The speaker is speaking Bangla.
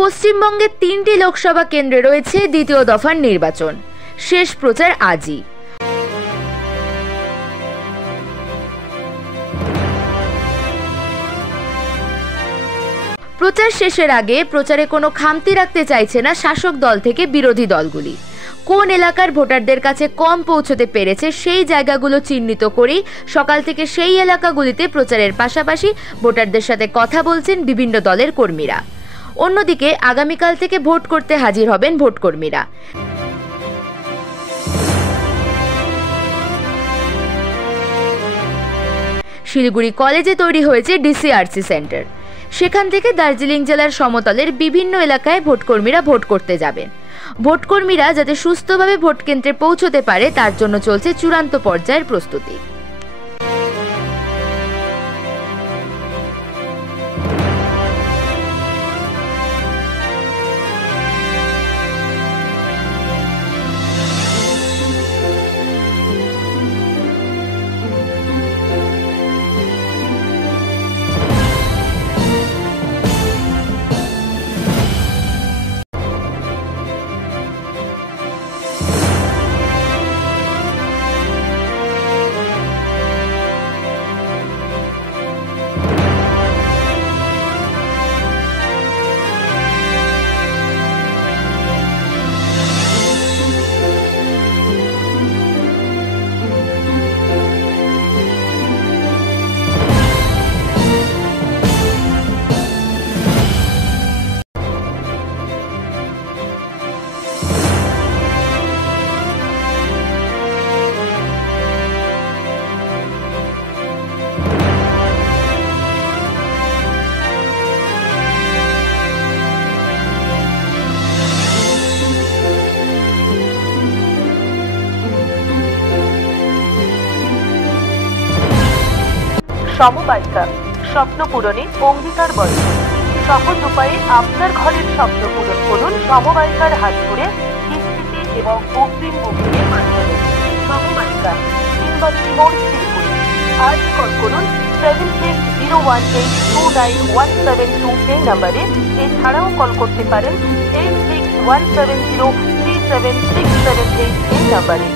পশ্চিমবঙ্গে 3টি লোকসভা কেন্দ্রে রয়েছে দ্বিতীয় দফার নির্বাচন। শেষ প্রচার আজই। প্রচার শেষের আগে প্রচারে কোনো খামতি রাখতে চাইছে না শাসক দল থেকে বিরোধী দলগুলি। কোন এলাকার ভোটারদের কাছে কম পৌঁছতে পেরেছে সেই জায়গাগুলো চিহ্নিত করেই সকাল থেকে সেই এলাকাগুলিতে প্রচারের পাশাপাশি ভোটারদের সাথে কথা বলছেন বিভিন্ন দলের কর্মীরা। অন্যদিকে আগামীকাল থেকে ভোট করতে হাজির হবেন ভোটকর্মীরা। শিলিগুড়ি কলেজে তৈরি হয়েছে ডিসিআরসি সেন্টার। সেখান থেকে দার্জিলিং জেলার সমতলের বিভিন্ন এলাকায় ভোটকর্মীরা ভোট করতে যাবেন। ভোটকর্মীরা যাতে সুস্থভাবে ভোট কেন্দ্রে পৌঁছতে পারে তার জন্য চলছে চূড়ান্ত পর্যায়ের প্রস্তুতি। সমবায়িকা স্বপ্ন পূরণে অঙ্গীকারবদ্ধ। সহজ উপায়ে আপনার ঘরের স্বপ্ন পূরণ করুন সমবায়িকার হাত ধরে, কিস্তিতে এবং অগ্রিম বুকিংয়ের মাধ্যমে। সমবায়িকা, তিনবাত্তি মোড়, শিলিগুড়ি। আজ কল করুন 7601829172 এই নম্বরে। এছাড়াও কল করতে পারেন 8617037678 এই নম্বরে।